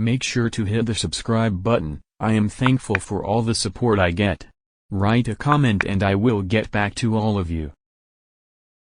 Make sure to hit the subscribe button. I am thankful for all the support I get. Write a comment and I will get back to all of you.